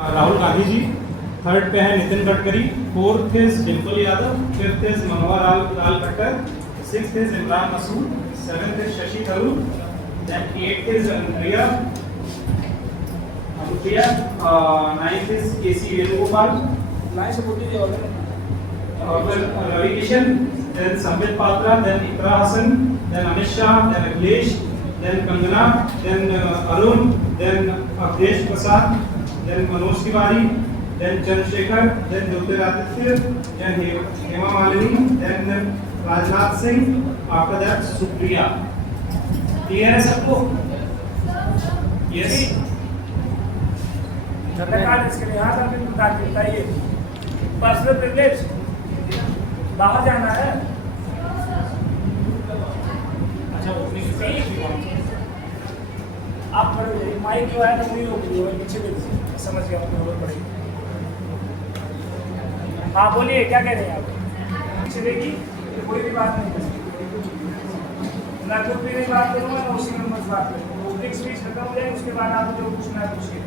Rahul Gandhi ji, third पे है Nitin Gadkari, fourth is Dimple Yadav, fifth is Manohar Lal Khattar, sixth is Imran Masood, seventh is Shashi Tharoor, then eighth is Anupriya, ninth is KC Venugopal, और फिर Ravi Kishan, then Sambit Patra, then Iqra Hasan, then Amit Shah, then Akhilesh, then Kangana, then Arun, then Awadhesh Prasad, then Manoj Tiwari, then Chandrasekhar, then Jyotiraditya, then Hema Malini, then Rajnath Singh, after that Supriya. Clear है सबको? Yes. धन्यवाद इसके लिए। यहाँ तक बताइए पर्सनल प्रिविलेज बाहर जाना है। अच्छा आप खड़े हो जाइए, माइक जो है ना वही रोक दीजिए, पीछे भी दीजिए, समझ गया आपको जरूरत पड़ेगी। हाँ बोलिए, क्या कह रहे हैं आप? पीछे देखिए, कोई भी बात नहीं करेंगे, ना खुद भी नहीं बात करूँगा ना उसी नंबर से बात करूँगा। ओपनिंग स्पीच खत्म हो जाए उसके बाद आप जो पूछना है पूछिए।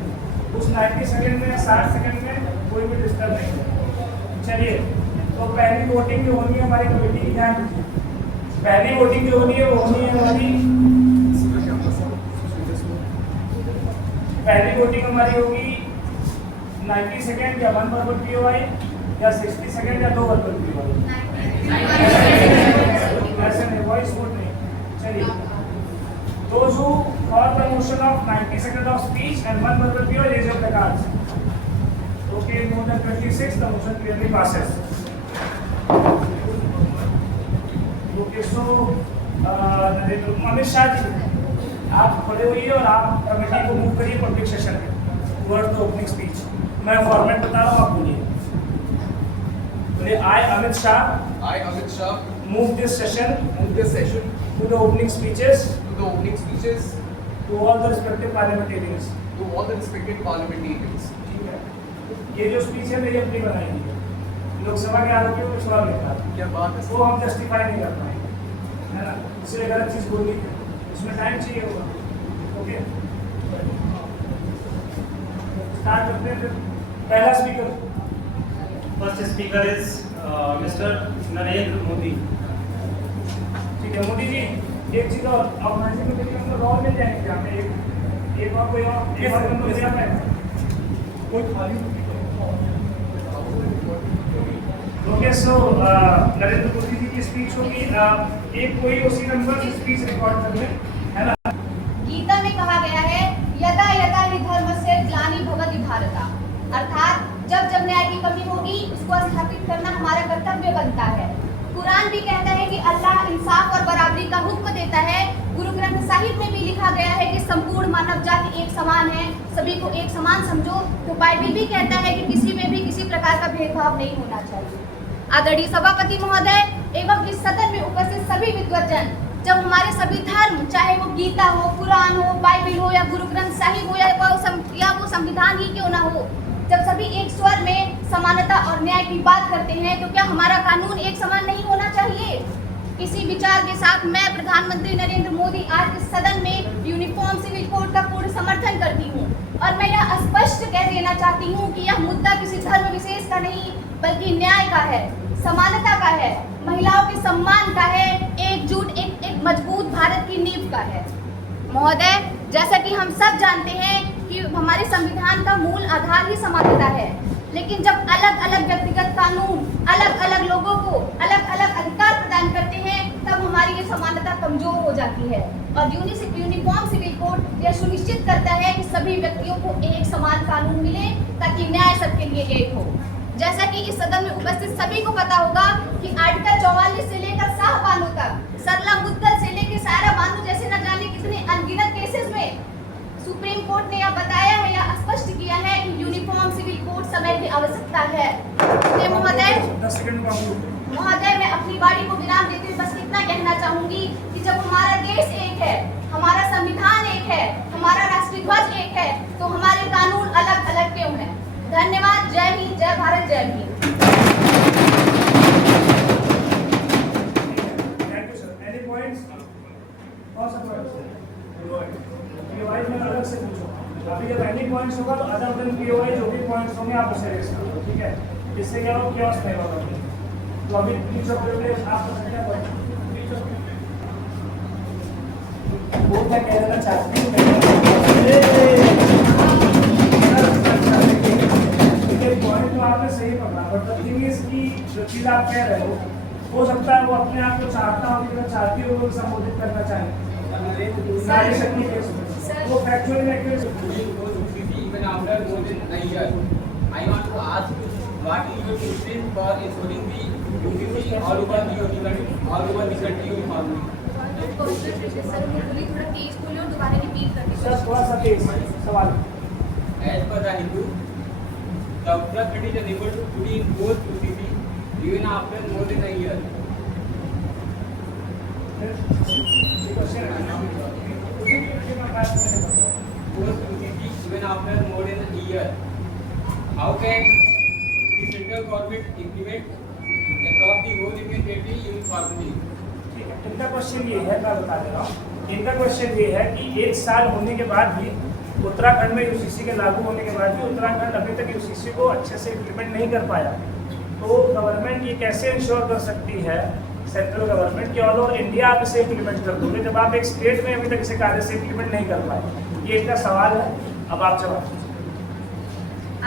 उस 90 सेकंड में 60 सेकंड में कोई भी डिस्टर्ब नहीं है। चलिए, तो पहली वोटिंग जो होनी है हमारी कमेटी की, ध्यान दीजिए। पहली वोटिंग जो होनी है वो होनी है हमारी, पहली वोटिंग हमारी होगी 90 सेकेंड या 1 वर्बल पीओआई या 60 सेकेंड या 2 वर्बल पीओआई। ऐसे नहीं, वॉइस वोट नहीं। चलिए, those who for the motion of 90 seconds of speech and 1 verbal POI raise your cards. Okay, more than 26, the motion clearly passes. Okay, so Amit Shah ji, आप खड़े होइए और आप कमेटी को मूव करिए पब्लिक सेशन में वर्ड द ओपनिंग स्पीच। मैं format बता रहा हूँ, आप बोलिए। I Amit Shah move this session to the opening speeches to all the respective parliamentarians. ठीक है, ये जो स्पीच है मेरी अपनी बनाई हुई है, लोकसभा के आरोपियों को सवाल लेता है, क्या बात है, वो हम जस्टिफाई नहीं कर पाएंगे, है ना, इसलिए गलत चीज़ बोली है, उसमें टाइम चाहिए होगा। ओके, स्टार्ट करते हैं। पहला speaker, first speaker is mister Narendra Modi. ठीक है मोदी जी, एक चीज़ और, ऑर्गेनाइजिंग कमेटी में तो रोल मिल जाएंगे क्या हमें? एक और कोई और नंबर दिया है कोई खाली? ओके, सो नरेंद्र मोदी जी की स्पीच होगी। एक कोई उसी नंबर से स्पीच रिकॉर्ड कर ले, है ना। गीता में कहा गया है यदा यदा हि धर्मस्य ग्लानि भवति भारता, अर्थात जब जब न्याय की कमी होगी उसको स्थापित करना हमारा कर्तव्य बनता है। कुरान भी कहता है कि अल्लाह इंसाफ और बराबरी का हुक्म देता है। गुरु ग्रंथ साहिब में भी लिखा गया है कि संपूर्ण मानव जाति एक समान है, सभी को एक समान समझो। तो बाइबल भी कहता है कि किसी में भी किसी प्रकार का भेदभाव नहीं होना चाहिए। आदरणीय सभापति महोदय एवं इस सदन में उपस्थित सभी विद्वज्जन, जब हमारे सभी धर्म, चाहे वो गीता हो, कुरान हो, बाइबल हो या गुरु ग्रंथ साहिब हो या वो संविधान ही क्यों ना हो, जब सभी एक स्वर में समानता और न्याय की बात करते हैं तो क्या हमारा कानून एक समान नहीं होना चाहिए? इसी विचार के साथ मैं प्रधानमंत्री नरेंद्र मोदी आज इस सदन में यूनिफॉर्म सिविल कोड का पूर्ण समर्थन करती हूँ और मैं यह स्पष्ट कह देना चाहती हूँ कि यह मुद्दा किसी धर्म विशेष का नहीं बल्कि न्याय का है, समानता का है, महिलाओं के सम्मान का है, एकजुट एक मजबूत भारत की नींव का है। महोदय, जैसा कि हम सब जानते हैं कि हमारे संविधान का मूल आधार ही समानता है, लेकिन जब अलग अलग व्यक्तिगत कानून अलग अलग लोगों को अलग अलग अधिकार प्रदान करते हैं तब हमारी ये समानता कमजोर हो जाती है। और यूनिफॉर्म सिविल कोड यह सुनिश्चित करता है कि सभी व्यक्तियों को एक समान कानून मिले ताकि न्याय सबके लिए एक हो। जैसा कि इस सदन में उपस्थित सभी को पता होगा कि आर्टिकल 44 से लेकर शाहबानो तक, सरला मुद्दत से लेकर सारा बानो जैसे न जाने कितने अनगिनत केसेस में सुप्रीम कोर्ट ने यह बताया है या स्पष्ट किया है कि यूनिफॉर्म सिविल कोड समय की आवश्यकता है। महोदय, मैं अपनी बारी को विराम देते हुए बस इतना कहना चाहूंगी कि जब हमारा देश एक है, हमारा संविधान एक है, हमारा राष्ट्रीय ध्वज एक है, तो हमारे कानून अलग अलग क्यों हैं? धन्यवाद। जय हिंद, जय भारत, जय Bhim. Thank you sir. Any points? और सब पॉइंट्स ये वाइज में अलग से पूछो। अभी जब एनी पॉइंट्स होगा तो अदर देन पीओआई जो भी पॉइंट्स होंगे आप उसे रेस करो, ठीक है? इससे क्या हो क्या नहीं होगा। तो अभी ब्रीच ऑफ प्रिविलेज आप क्या वो क्या कहना चाहती हूँ पॉइंट तो आपने सही पकड़ा, बट द थिंग इज कि जो चीज़ आप कह रहे हो सकता है वो अपने आप को चाहता हो कि चाहती हो वो संबोधित करना चाहे वो factually even after more than a year. I want to ask what is your reason for ensuring the UCC all over the country uniformly? थोड़ा तेज बोलिए और दोबारा रिपीट करके सर थोड़ा सा तेज सवाल। As per the Hindu, the Uttarakhand is unable to be in both UCC even after more than a year. Both UCC even after more than a year. How can the central government implement across the whole Indian territory uniformly? ठीक है, इनका question ये है, मैं बता दे रहा हूँ। इनका क्वेश्चन ये है कि 1 साल होने के बाद भी उत्तराखंड में यूसीसी के लागू होने के बाद भी उत्तराखंड अभी तक यूसीसी को अच्छे से इम्प्लीमेंट नहीं कर पाया। तो गवर्नमेंट ये कैसे इंश्योर कर सकती है, सेंट्रल गवर्नमेंट, कि ऑल ओवर इंडिया आप इसे इम्प्लीमेंट कर दोगे जब आप एक स्टेट में अभी तक इसे कार्य से इम्प्लीमेंट नहीं कर पाए? ये इनका सवाल है, अब आप जवाब दीजिए।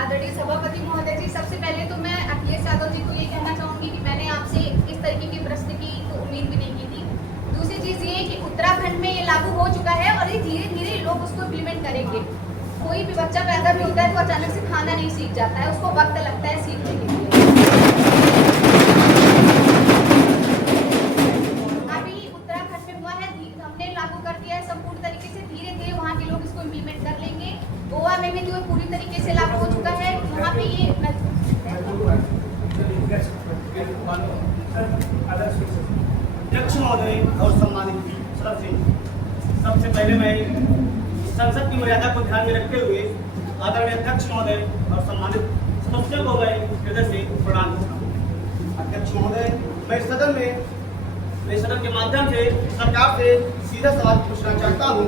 आदरणीय सभापति महोदय जी, सबसे पहले तो मैं अखिलेश यादव जी को ये कहना चाहूँगी कि मैंने आपसे इस तरीके के प्रश्न की तो उम्मीद भी नहीं की थी। दूसरी चीज़ ये कि उत्तराखंड में ये लागू हो चुका है और ये धीरे धीरे लोग उसको इम्प्लीमेंट करेंगे। कोई भी बच्चा पैदा भी होता है तो अचानक से खाना नहीं सीख जाता है, उसको वक्त लगता है सीखने के लिए। अभी उत्तराखंड में हुआ है, हमने लागू कर दिया है संपूर्ण तरीके से, धीरे धीरे वहाँ के लोग इसको इम्प्लीमेंट कर लेंगे। गोवा में भी जो पूरी तरीके से लागू हो चुका है, वहाँ पे ये अध्यक्ष महोदय और सम्मानित सदस्य, सबसे पहले मैं संसद की मर्यादा को ध्यान में रखते हुए आदरणीय अध्यक्ष महोदय और सम्मानित सदस्यों को मैं हृदय से प्रणाम करता हूँ। अध्यक्ष महोदय, मैं सदन के माध्यम से सरकार से सीधा सवाल पूछना चाहता हूँ,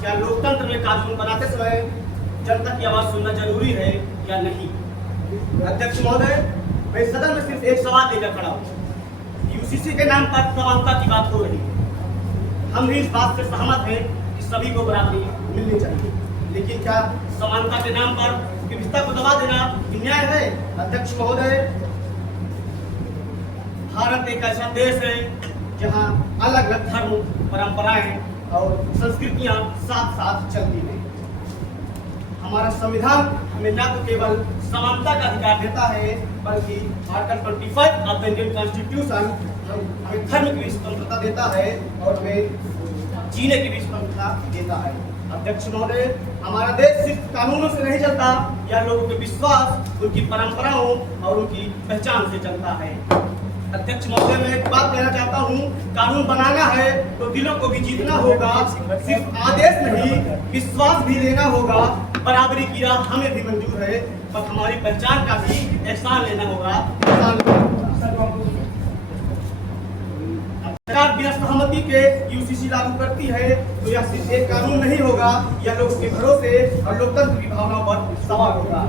क्या लोकतंत्र में कानून बनाते समय जनता की आवाज सुनना जरूरी है या नहीं? अध्यक्ष महोदय, मैं सदन में सिर्फ एक सवाल लेकर खड़ा हूँ। यूसीसी के नाम पर समानता की बात हो रही है, हम भी इस बात से सहमत हैं कि सभी को बराबरी मिलनी चाहिए, लेकिन क्या समानता के नाम पर विविधता को दबा देना न्याय है? अध्यक्ष महोदय, भारत एक ऐसा देश है जहाँ अलग अलग धर्म, परंपराएं और संस्कृतियां साथ साथ चलती हैं। हमारा संविधान हमें न तो केवल समानता का अधिकार देता है, बल्कि article 25 of the Indian constitution हमें धर्म की भी स्वतंत्रता देता है और हमें जीने की भी स्वतंत्रता देता है। अध्यक्ष महोदय, हमारा देश सिर्फ कानूनों से नहीं चलता, यह लोगों के विश्वास, उनकी परंपराओं और उनकी पहचान से चलता है। अध्यक्ष महोदय, मैं एक बात कहना चाहता हूँ, कानून बनाना है तो दिलों को भी जीतना होगा, सिर्फ आदेश नहीं विश्वास भी लेना होगा। बराबरी की राह हमें भी मंजूर है, पर हमारी पहचान का भी एहसान लेना होगा। सरकार बिना सहमति के यूसीसी लागू करती है तो यह सिर्फ एक कानून नहीं होगा, यह लोगों के भरोसे और लोकतंत्र की भावनाओं पर सवाल होगा।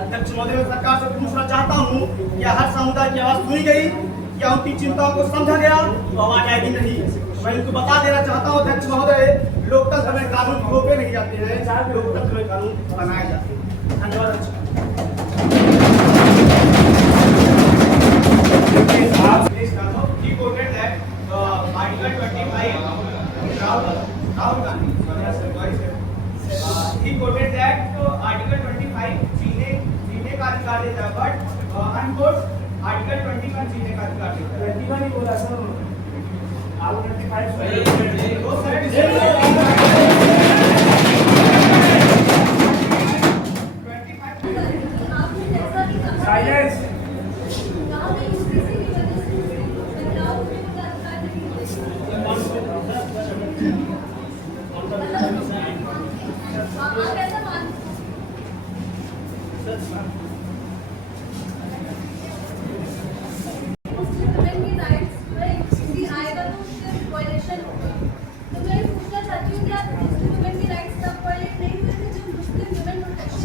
अध्यक्ष महोदय, मैं सरकार से पूछना चाहता हूँ, क्या हर समुदाय की आवाज सुनी गई? क्या उनकी चिंताओं को समझा गया? तो आवाज आएगी नहीं। मैं इनको बता देना चाहता हूँ अध्यक्ष महोदय, लोकतंत्र में कानून थोपे नहीं जाते हैं, लोकतंत्र में कानून बनाए जाते हैं। धन्यवाद। Article 25, Rahul Gandhi. He quoted that Article 25 जीने का अधिकार देता है, but unquote Article 21 जीने का अधिकार देता है। 21 ही बोला सर, आप 25 silence.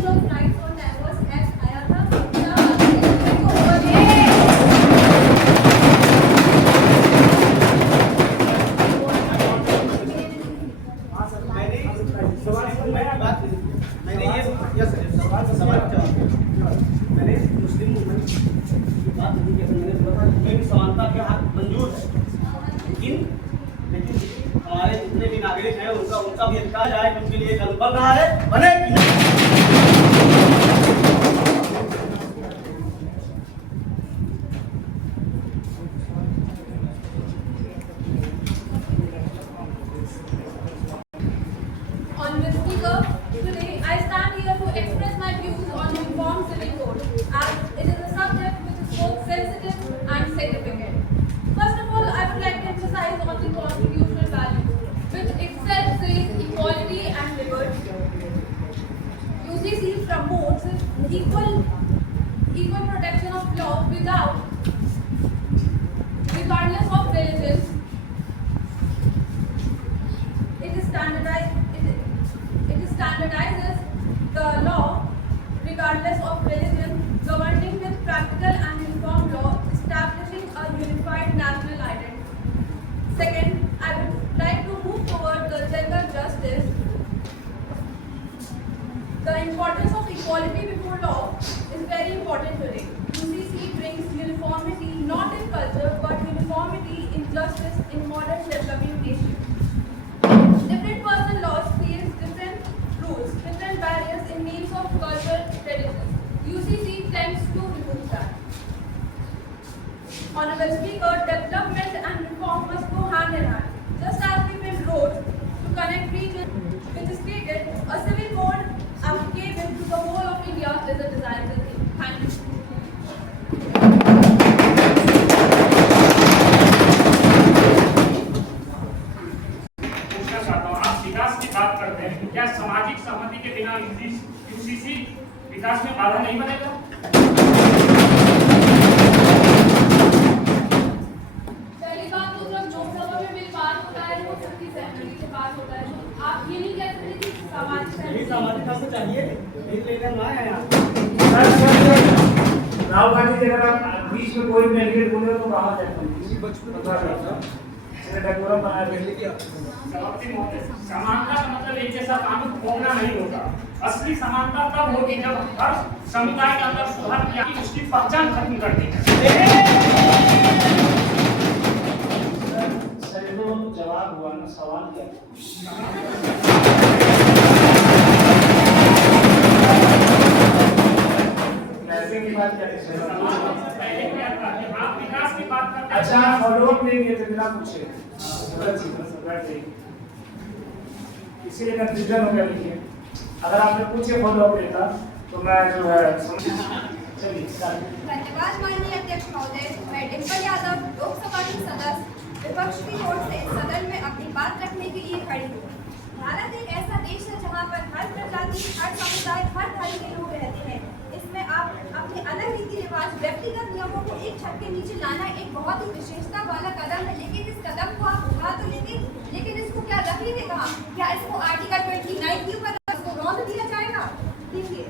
those rights on diverse acts आया था मैंने मुस्लिम मूवमेंट की बात नहीं की, मैंने बोला था समानता के हक मंजूर है, लेकिन हमारे जितने भी नागरिक हैं उनका भी अधिकार है, उनके लिए कल बन रहा है, बने कि नहीं? Honorable Speaker, today I stand here to express my views on Uniform Civil Code, as it is a subject which is both sensitive and significant. First of all, I would like to emphasize on the constitutional values, which itself says equality and liberty. UCC promotes equal protection of law regardless of religion. It standardizes the law regardless of religion, governing with practical and uniform law, establishing a unified national identity. Second, I would like to move toward the gender justice. The importance of equality before law is very important today. UCC brings uniformity not in culture but uniformity in justice in modern developing nations. Different personal laws face different rules, different barriers in names of cultural traditions. UCC tends to remove that. Honorable Speaker, development and reform must go hand in hand. Just as we build roads to connect regions, which is stated, a civil code applicable to the whole of India is a desirable thing. Thank you. पूछना चाहता हूँ, आप विकास की बात करते हैं, क्या सामाजिक सहमति के बिना यूसीसी विकास में बाधा नहीं बनेगा? पहली बात तो जब लोकसभा में बिल पास होता है वो सबकी सहमति से पास होता है। आप ये नहीं कह सकते कि सामाजिक सामाजिक हमको चाहिए, बिल लेकर ना आए आप। राहुल गांधी जी अगर आप बीच में कोई कैंडिडेट बोले तो कहा जाता है समानता का मतलब एक जैसा कानून होना नहीं होगा। असली समानता तब होगी जब हर समुदाय के अंदर सुधार किया कि उसकी पहचान खत्म कर दी जाए। सर वो जवाब हुआ ना, सवाल क्या पैसे की बात करते हैं, आप विकास की बात करते हैं। अच्छा फॉलोअप नहीं किए थे बिना पूछे, इसीलिए कंफ्यूजन हो गया। लिखिए, अगर आपने पूछे फॉलोअप लेता तो मैं जो है चलिए। धन्यवाद माननीय अध्यक्ष महोदय। मैं डिम्पल यादव, लोकसभा की सदस्य, विपक्ष की ओर से सदन में अपनी बात रखने के लिए खड़ी हूँ। भारत एक ऐसा देश है जहाँ पर हर प्रजाति, हर समुदाय, हर धर्म के लोग रहते हैं। इसमें आप अपने अलग रीति रिवाज, व्यक्तिगत नियमों को एक छत के नीचे लाना एक बहुत ही विशेषता वाला कदम है। लेकिन इस कदम को आप उठा तो लेकिन इसको क्या रखेंगे कहाँ? क्या इसको आर्टिकल 29 के ऊपर इसको रौंद दिया जाएगा? देखिए,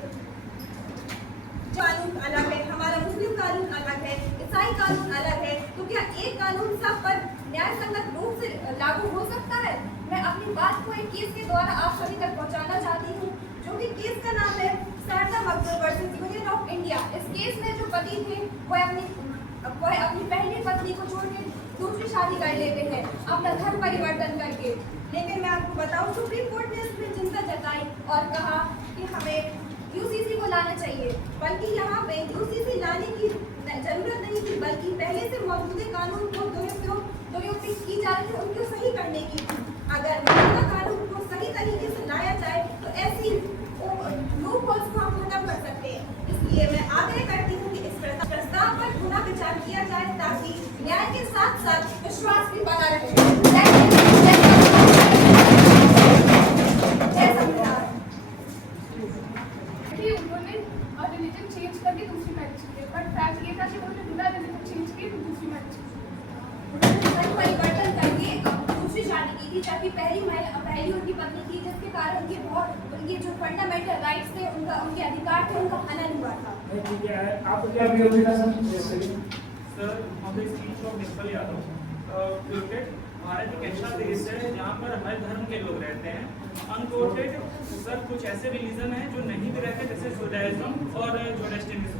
कानून अलग है, हमारा मुस्लिम कानून अलग है, ईसाई कानून अलग है, तो क्या एक कानून सब पर न्याय संगत रूप से लागू हो सकता है? मैं अपनी बात को एक केस के द्वारा आप सभी तक पहुंचाना चाहती हूं, जो कि केस का नाम है शारदा मकबूल वर्सेस यूनियन ऑफ इंडिया। इस केस में जो पति थे वह अपनी पहली पत्नी को छोड़ के दूसरी शादी कर लेते हैं अपना धर्म परिवर्तन करके। लेकिन मैं आपको बताऊं, सुप्रीम कोर्ट ने इसमें चिंता जताई और कहा कि हमें यूसीसी को लाना चाहिए, बल्कि यहाँ पे यूसीसी लाने की जरूरत नहीं थी, बल्कि पहले से मौजूदा कानून को दुरुपयोग की जा रही है उनको सही करने की। अगर मौजूदा कानून को सही तरीके से लाया जाए तो ऐसी लूप होल्स को हम खत्म कर सकते हैं। इसलिए मैं आग्रह करती हूँ कि इस प्रस्ताव पर पुनः विचार किया जाए ताकि न्याय के साथ साथ विश्वास भी बना रहे। उन्होंने रिलीजन चेंज करके दूसरी मैरिज की, बट फैक्ट ये था कि उन्होंने दूसरा रिलीजन चेंज की दूसरी मैरिज की, परिवर्तन करके दूसरी शादी की थी, जबकि पहली उनकी पत्नी थी, जिसके कारण उनके जो फंडामेंटल राइट्स थे उनके नहीं, ठीक है। आपको क्या विरोधी था सर? जैसे Sir, on the speech of Dimple Yadav, quoted, Bharat एक ऐसा देश है जहाँ पर हर धर्म के लोग रहते हैं। अनकोटेड सर कुछ ऐसे रिलीजन हैं जो नहीं भी रहते, जैसे जुडाइज्म और जोरास्ट्रियनिज्म।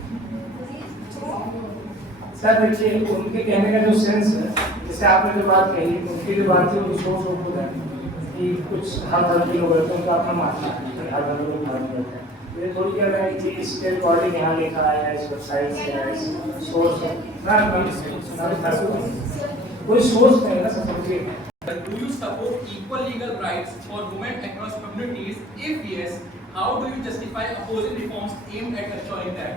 सर देखिए, उनके कहने का जो सेंस है, जैसे आपने जो बात कही, उनकी जो बात थी वो सोच होता है कि कुछ हर धर्म के लोग रहते हैं, उनका अपना मानना है, हर धर्म के लोग धर्म रहते हैं। ये थोड़ी क्या है कि इसके अकॉर्डिंग यहाँ लिखा है, इस वेबसाइट से है, इस सोर्स है ना, कोई सोर्स नहीं है ना, समझिए। Do you support equal legal rights for women across communities? If yes, how do you justify opposing reforms aimed at ensuring that?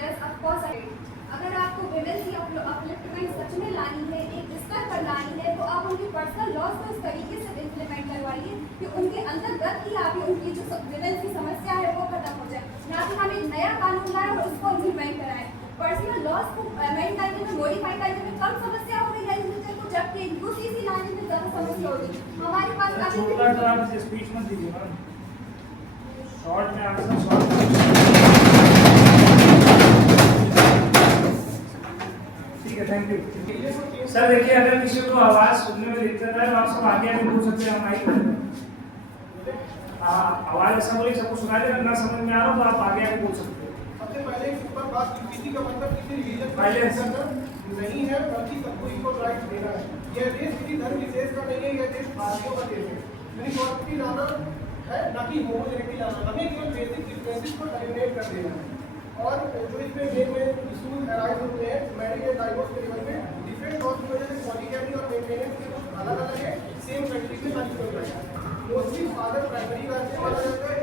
Yes, of course I do. अगर आपको विमेन की अपलिफ्टमेंट सच में लानी है, एक स्तर पर लानी है, तो आप उनकी पर्सनल लॉज को इस तरीके से इम्प्लीमेंट करवाइए कि उनके अंतर्गत ही आप उनकी जो विमेन की समस्या है वो खत्म हो जाए, ना कि हम एक नया कानून लाएं और उसको इम्प्लीमेंट कराएं। पर्सनल लॉज को अमेंड करने में, मॉडिफाई करने में कम समस्या हो रही है लेजिस्लेचर को, जबकि यूसीसी लाने में ज़्यादा समस्या होगी। हमारे पास अभी छोटा तो आप स्पीच मत दीजिए मैम, शॉर्ट में आंसर शॉर्ट। ठीक है, थैंक यू सर। देखिए, अगर किसी को आवाज सुनने में दिक्कत है तो आप सब आगे आके पूछ सकते हैं, हम माइक आवाज ऐसा बोली सबको सुना दे, अगर ना समझ में आ रहा तो आप आगे आके पूछ सकते हैं। सबसे पहले एक ऊपर बात, यूसीसी का मतलब किसी रिलीजन पहले नहीं है, बल्कि सबको इक्वल राइट देना है। यह देश किसी धर्म विशेष का नहीं है, यह देश भारतीयों का देश है। इक्वालिटी लाना है, ना कि होमोजेनिटी लाना। हमें केवल बेसिक डिफरेंसेस को एलिमिनेट कर देना है। और जो इसमें मेन इशूज अराइज होते हैं मैरिज एंड डाइवोर्स के लेवल में, डिफरेंट लॉज की वजह से पॉलीगैमी और मेंटेनेंस के कुछ अलग अलग है, सेम कंट्री में लागू हो रहा है। मोस्टली फादर प्राइमरी का माना जाता है,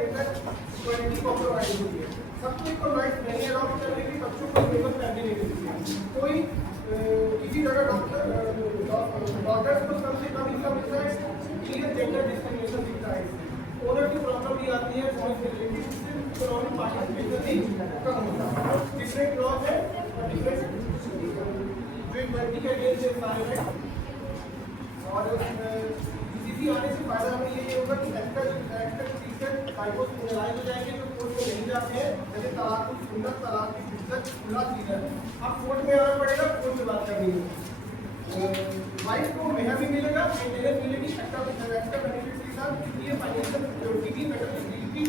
इक्वालिटी कॉम्प्रोमाइज होती है। सबको इक्वल राइट नहीं है अडॉप्ट करने की, बच्चों को लेवल फैमिली नहीं मिलती है। कोई किसी जगह डॉक्टर्स को कम से कम इनका मिलता है, क्लियर जेंडर डिस्क्रिमिनेशन दिखता है। ओनर की प्रॉब्लम भी आती है, वॉइस रिलेटेड, जिससे इकोनॉमिक पार्टिसिपेशन भी कम होता है। डिफरेंट लॉज है और डिफरेंट जो इक्वालिटी के अगेंस्ट सारे हैं। और यूसीसी आने से फायदा हमें ये होगा कि डाइवोर्स रियलाइज हो जाएंगे, जो कोर्ट में नहीं जाते हैं, जैसे तलाक की सुन्नत, तलाक की शिद्दत, खुला चीज है। अब कोर्ट में आना पड़ेगा, कोर्ट में बात करनी है। वाइफ को मेहर भी मिलेगा, मेंटेनेंस मिलेगी, एक्स्ट्रा बेनिफिट्स के साथ। ये फाइनेंशियल सिक्योरिटी की बेनिफिट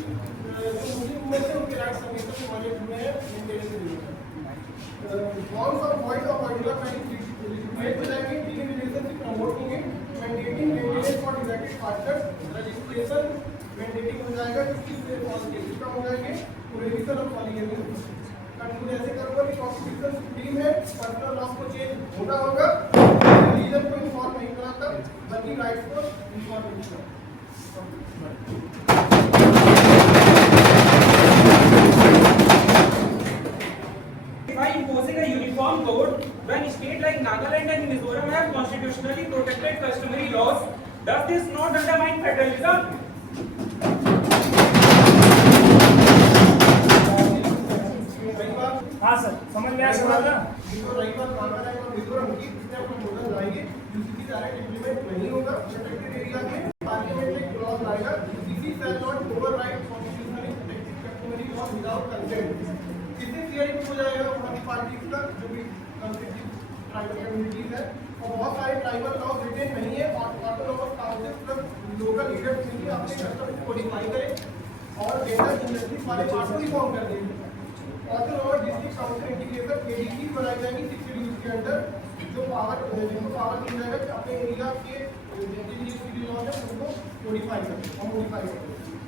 जो मुस्लिम वुमेन है उनके राइट्स हमेशा से वाले हुए हैं, मेंटेनेंस मिलेगा। Forms of voice of particular marriage हो जाएंगे, लीगल रिलेशनशिप प्रमोट होंगे, mandating maintenance for decided partners, registration mandating हो जाएगा, जिससे केसेस कम हो जाएंगे, प्रोहिबिशन ऑफ पॉलीगैमी। कंक्लूड ऐसे करूंगा कि कॉन्स्टिट्यूशन सुप्रीम है, पर्सनल लॉज को चेंज होना होगा, रिलीजन को इन्फॉर्म नहीं कराता, बल्कि राइट्स को इन्फॉर्म करता। By imposing a uniform code, when states like Nagaland and Mizoram have constitutionally protected customary laws, does this not undermine federalism? हाँ सर, समझ में आया सवाल ना? रही बात नागालैंड और मिजोरम की, इसमें अपना मॉडल लाएंगे, यूसीसी डायरेक्ट इम्प्लीमेंट नहीं होगा प्रोटेक्टेड एरिया में। पार्लियामेंट में क्लॉज लाएगा, UCC shall not override constitutionally protected customary law without consent. इससे क्लियर हो जाएगा वहाँ की पार्टीज का जो भी ट्राइबल कम्युनिटीज है, और बहुत सारे ट्राइबल लॉज रिटेन नहीं है, autonomous council plus local leaders मिलकर अपने कस्टम को डिफाइन करें और जेंडर इंडस्ट्रीज वाले पार्ट को रिफॉर्म कर देंगे। Autonomous district council integrated ADC बनाई जाएगी 6 शेड्यूल के अंडर, जो जिनको पावर मिल जाएगा कि अपने एरिया के जितनी लॉ है उनको मॉडिफाई करें।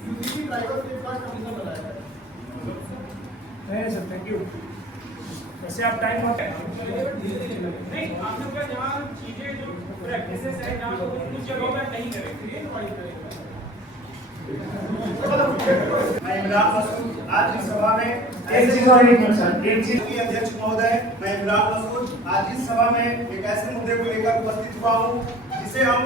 यूसीसी ट्राइबल सेफगार्ड कमीशन बनाया है। नहीं सर, थैंक यू। वैसे आप टाइम हो नहीं, आप लोग का जहाँ चीजें जो प्रैक्टिसेस है, जहाँ कुछ जगहों पर नहीं करेंगे। मैं इमरान मसूद आज इस सभा में एक चीज और एक सर, एक चीज की अध्यक्ष महोदय, मैं इमरान मसूद आज इस सभा में एक ऐसे मुद्दे को लेकर उपस्थित हुआ हूँ जिसे हम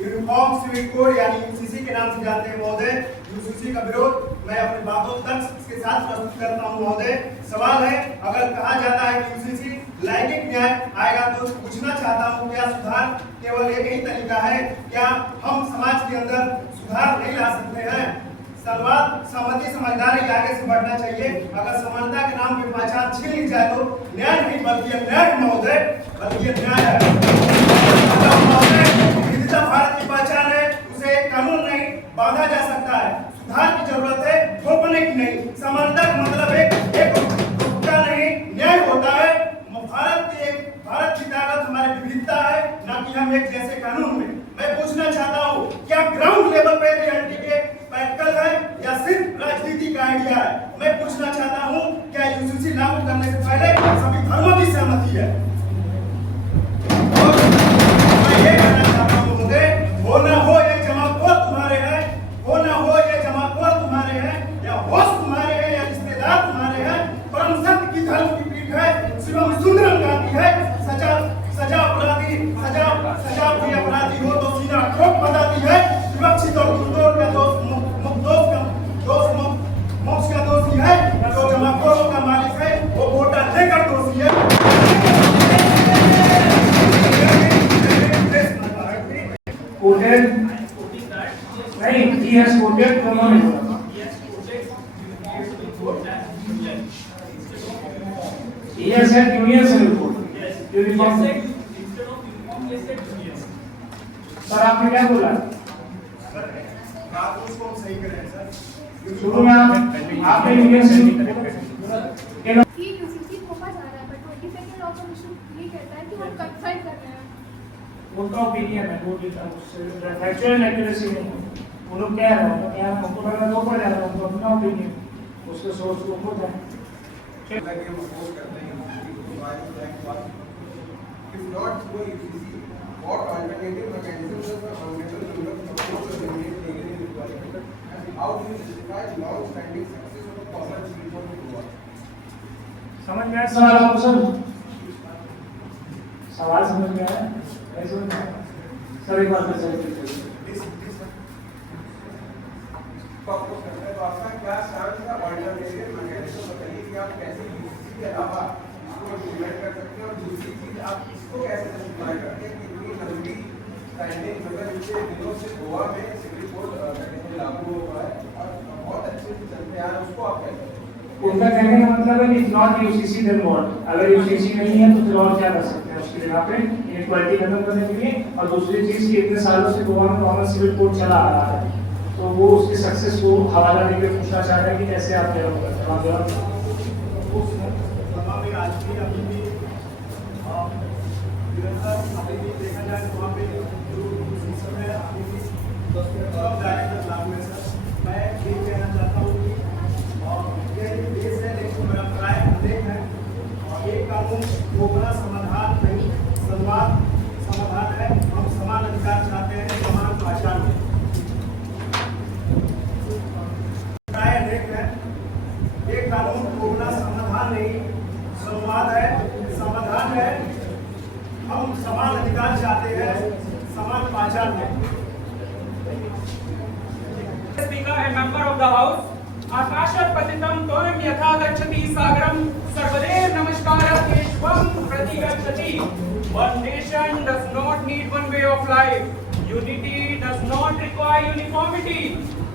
यूनिफॉर्म सिविल कोड यानी यूसीसी के नाम से जानते हैं महोदय। यूसीसी का विरोध मैं अपने बातों तक इसके साथ प्रस्तुत करता हूँ महोदय। सवाल है, अगर कहा जाता है कि यूसीसी लैंगिक न्याय आएगा तो पूछना चाहता हूँ, क्या सुधार केवल एक ही तरीका है? क्या हम समाज के अंदर सुधार नहीं ला सकते हैं? संवाद सहमति समझदारी के आगे से बढ़ना चाहिए। अगर समानता के नाम पे पहचान छीन ली जाए तो न्याय नहीं बल्कि अन्याय महोदय, बल्कि अन्याय है। विविधता भारत की पहचान है, उसे कानून नहीं बांधा जा सकता है। सुधार की जरूरत है, थोपने की नहीं। समानता का मतलब एक नहीं न्याय होता है। भारत की ताकत हमारी विविधता है, ना कि हम एक जैसे कानून में। मैं पूछना चाहता हूँ, क्या ग्राउंड लेवल पे रियलिटी के प्रैक्टिकल है या सिर्फ राजनीति का आइडिया है? मैं पूछना चाहता हूँ, क्या यूसीसी लागू करने से पहले सभी धर्मों की सहमति है? और मैं ये कहना चाहता हूँ मुझे, हो ना हो ये जमाखोर तुम्हारे हैं, हो ना हो ये जमाखोर तुम्हारे हैं, या होश तुम्हारे हैं या रिश्तेदार तुम्हारे हैं। परम सत्य की धर्म की पीठ है, शिवम सुंदरम गाती है। सजा कोई अपराधी हो तो सीना ठोक बताती है। विवक्षित और गुरदोर का मोक्ष का दोषी है। जो जमाखोरों का मालिक है वो वोटा लेकर दोषी है। नहीं, he has quoted the moment. He has said universal report. Uniform. Sir आपने क्या बोला? बात उसको सही करें सर। शुरू में आपने यूनिवर्सल कि यूसीसी थोपा जा रहा है, बट 22nd लॉ कमीशन ये कहता है कि हम कंसल्ट कर रहे हैं। उनका ओपिनियन है, वो देता है उससे फैक्चुअल एक्यूरेसी नहीं है। वो लोग कह रहे हैं, उनको क्या हमको पता तो पड़ जा रहा है, उनको अपना ओपिनियन, उसके सोर्स को खुद है। लगे हम अपोज करते हैं तो आज ब्लैक बात if not through UCC what alternative mechanisms of the fundamental freedom support the remaining legally required and how do you justify long standing success of the common reform in Goa? समझ में आया सवाल आपको? सवाल समझ में आया? कैसे समझ में आया? सर एक बार फिर से प्रपोज करते हैं तो आपका क्या स्टैंड है? ऑल्टरनेटिव मैकेनिज्म बताइए कि आप कैसे यूसीसी के अलावा इसको इम्प्लीमेंट कर सकते हैं और दूसरी चीज आप इसको कैसे जस्टिफाई करते हैं कि लंबी स्टैंडिंग मतलब इतने दिनों से गोवा में सिविल कोड लागू हुआ है और बहुत अच्छे से चलते हैं, उसको आप कहते हैं? उनका कहने का मतलब है कि नॉट यूसीसी देन व्हाट? अगर यूसीसी नहीं है तो फिर और क्या कर सकते हैं उसकी जगह पे इनइक्वालिटी खत्म करने के लिए? और दूसरी चीज कि इतने सालों से गोवा में कॉमन सिविल कोड चला आ रहा है, तो वो उसकी सक्सेस को हवाला देकर पूछना चाह रहे हैं कि कैसे आप डेवलप करते हैं। अभी भी देखा जाए तो वहाँ पे जो सिस्टम है अभी भी 10 डायरेक्टर लागू है सर। मैं ये कहना चाहता हूँ कि ये देश है, लेकिन परंपराएं अनेक हैं और ये कानून कोबरा समाधान नहीं, संवाद समाधान है। हम समान अधिकार चाहते हैं, समान पहचान है। परंपराएं अनेक हैं, ये कानून कोबरा समाधान नहीं, संवाद है, समाधान है। हम समान अधिकार चाहते हैं, समान पहचान है। Speaker and member of the House, Akashat Patitam Toram Yatha Gacchati Sagaram Sarvadev Namaskara Keshvam Pratigacchati. One nation does not need one way of life. Unity does not require uniformity.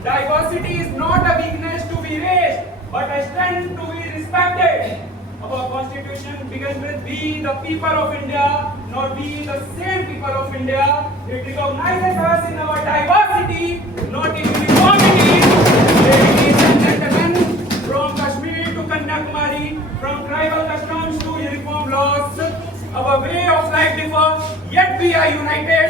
Diversity is not a weakness to be raised, but a strength to be respected. Our constitution begins with we the people of India, not we the same people of India. It recognizes us in our diversity, not in uniformity. Ladies and gentlemen, from Kashmir to Kanyakumari, from tribal customs to uniform laws, our way of life differ, yet we are united.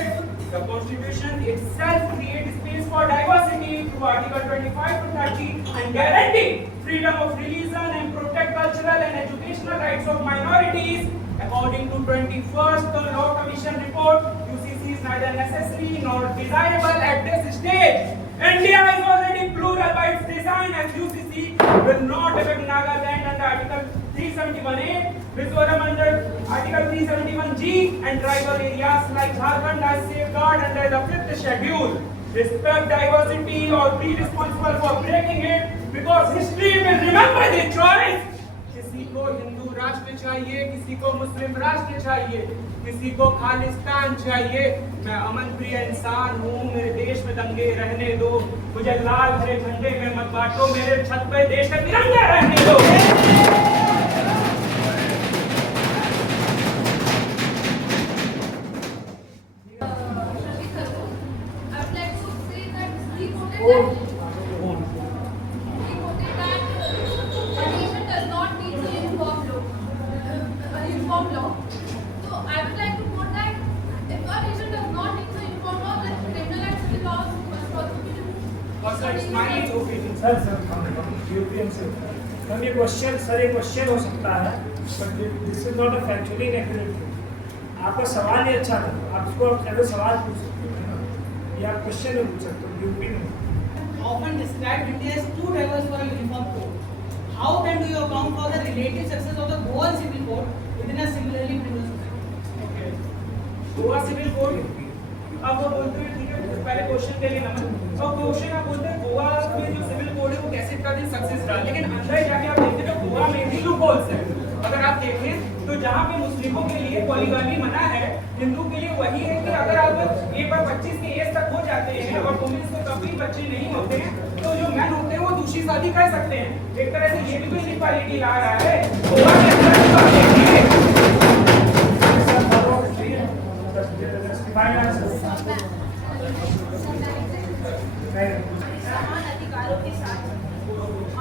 The constitution itself creates space for diversity through Article 25 to 30 and guarantee freedom of religion and protect cultural and educational rights of minorities. According to 21st Law Commission report, UCC is neither necessary nor desirable at this stage. India is already plural by its design, as UCC will not affect Nagaland under Article 371A, Mizoram under Article 371G, and tribal areas like Jharkhand are safeguarded under the 5th schedule. Respect diversity or be responsible for breaking it, because history will remember the choice. किसी को हिंदू राष्ट्र चाहिए, किसी को मुस्लिम राष्ट्र चाहिए, किसी को खालिस्तान चाहिए। मैं अमन प्रिय इंसान हूँ, मेरे देश में दंगे रहने दो, मुझे लाल हरे झंडे में मत बांटो, मेरे छत पे देश का तिरंगा रहने दो। I would like to say that he quoted that a nation does not need a uniform law. So I would like to quote that if a nation does not need a uniform law, then criminal and civil laws must also be removed. Also, it's my opinion. Sir UPM से हम ये question हो सकता है, but this is not a factually inaccurate thing. आपका सवाल ही अच्छा था, आप इसको एज अ सवाल पूछ सकते हो या क्वेश्चन में पूछ सकते हो। यूपी में often described India as too diverse for a uniform code. How then do you account for the relative success of the Goan civil code within a similarly diverse society? Goa civil code, अब वो बोलते हैं ठीक है, पहले question के लिए नमन, और क्वेश्चन आप बोलते हैं गोवा में जो सिविल कोड है वो कैसे इतना दिन सक्सेस रहा, लेकिन अंदर जाके आप देखते हो गोवा में भी लूप होल्स है। अगर आप देखें तो जहाँ पे मुस्लिमों के लिए पॉलीगामी मना है, हिंदू के लिए वही है कि अगर आप एक बार 25 की एज तक हो जाते हैं और वुमेन्स को तब भी बच्चे नहीं होते हैं, तो जो मैन होते हैं वो दूसरी शादी कर सकते हैं। एक तरह से ये भी तो इनइक्वालिटी ला रहा है। गोवा में अंदर की बात देखिए, समान अधिकारों के साथ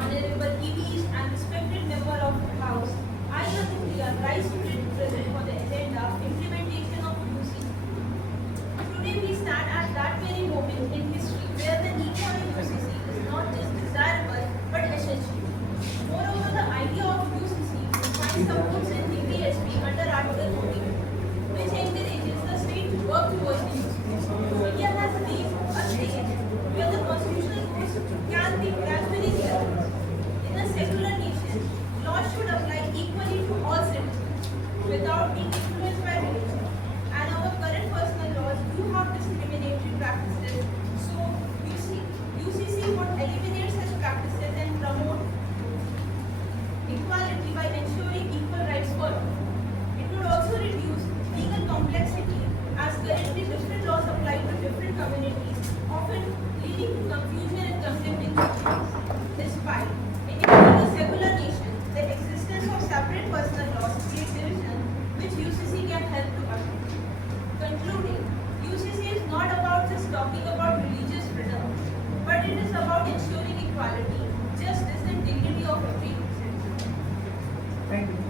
honourable EVs and respected member of the House, I have to rise to present for the agenda implementation of UCC. Today we stand at that very moment in history where the need for a UCC is not just desirable but essential. Moreover, the idea of UCC finds supports in DPSP under Article 14, which encourages the state to work towards the UCC. India has reached a stage where the constitutional courts can be gradually realized. In a secular nation, laws should apply equally to all citizens without being influenced by religion. And our current personal laws do have discriminatory practices. So, UCC would eliminate such practices and promote equality by ensuring equal rights for all. It would also reduce legal complexity as currently different laws apply to different communities, often leading to confusion and conflicting judgments. Despite in a secular nation, the existence of separate personal laws creates division, which UCC can help to undo. Concluding, UCC is not about just talking about religious freedom, but it is about ensuring equality, justice, and dignity of every citizen. Thank you.